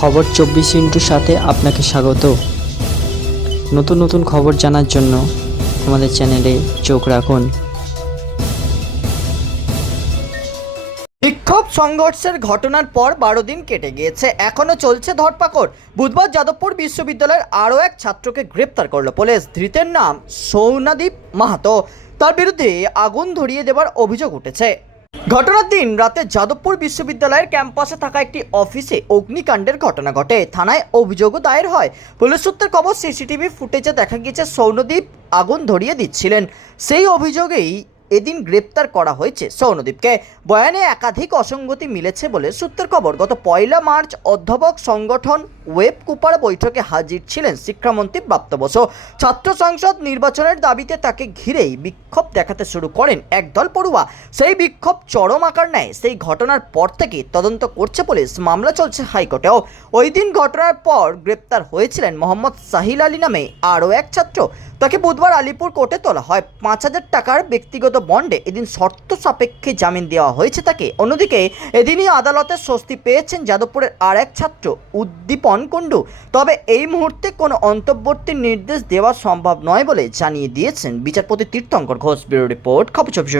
খবর চব্বিশ ইন্টুর সাথে আপনাকে স্বাগত। নতুন নতুন খবর জানার জন্য আমাদের চ্যানেলে চোখ রাখুন। বিক্ষোভ সংঘর্ষের ঘটনার পর বারো দিন কেটে গিয়েছে। এখনও চলছে ধরপাকড়। বুধবার যাদবপুর বিশ্ববিদ্যালয়ের আরও এক ছাত্রকে গ্রেপ্তার করল পুলিশ। ধৃতের নাম সৌনাদীপ মাহাতো। তার বিরুদ্ধে আগুন ধরিয়ে দেওয়ার অভিযোগ উঠেছে। ঘটনার দিন রাতে যাদবপুর বিশ্ববিদ্যালয়ের ক্যাম্পাসে থাকা একটি অফিসে অগ্নিকাণ্ডের ঘটনা ঘটে। থানায় অভিযোগও দায়ের হয়। পুলিশ সূত্রের খবর, সিসিটিভি ফুটেজে দেখা গিয়েছে সৌনদীপ আগুন ধরিয়ে দিচ্ছিলেন। সেই অভিযোগেই এদিন গ্রেপ্তার করা হয়েছে সৌনদীপকে বয়ানে একাধিক অসঙ্গতি মিলেছে বলে সূত্রের খবর, গত পয়লা মার্চ অধ্যাপক সংগঠন ওয়েব কুপার বৈঠকে হাজির ছিলেন শিক্ষামন্ত্রী প্রাপ্ত বসু। ছাত্র সংসদ নির্বাচনের দাবিতে তাকে ঘিরেই বিক্ষোভ দেখাতে শুরু করেন একদল পড়ুয়া। সেই বিক্ষোভ চরম আকার নেয়। সেই ঘটনার পর থেকে তদন্ত করছে পুলিশ। মামলা চলছে হাইকোর্টেও। ওই দিন ঘটনার পর গ্রেপ্তার হয়েছিলেন মোহাম্মদ সাহিল আলী নামে আরও এক ছাত্র। তাকে বুধবার আলিপুর কোর্টে তোলা হয়। পাঁচ হাজার টাকার ব্যক্তিগত বন্ডে এদিন শর্ত সাপেক্ষে জামিন দেওয়া হয়েছে তাকে। অন্যদিকে এদিনই আদালতে স্বস্তি পেয়েছেন যাদবপুরের আর এক ছাত্র, উদ্দীপন কুণ্ডু তবে এই মুহূর্তে কোনো অন্তর্বর্তী নির্দেশ দেওয়া সম্ভব নয় বলে জানিয়ে দিয়েছেন বিচারপতি তীর্থঙ্কর ঘোষ ব্যুরো রিপোর্ট, খবর চব্বিশ।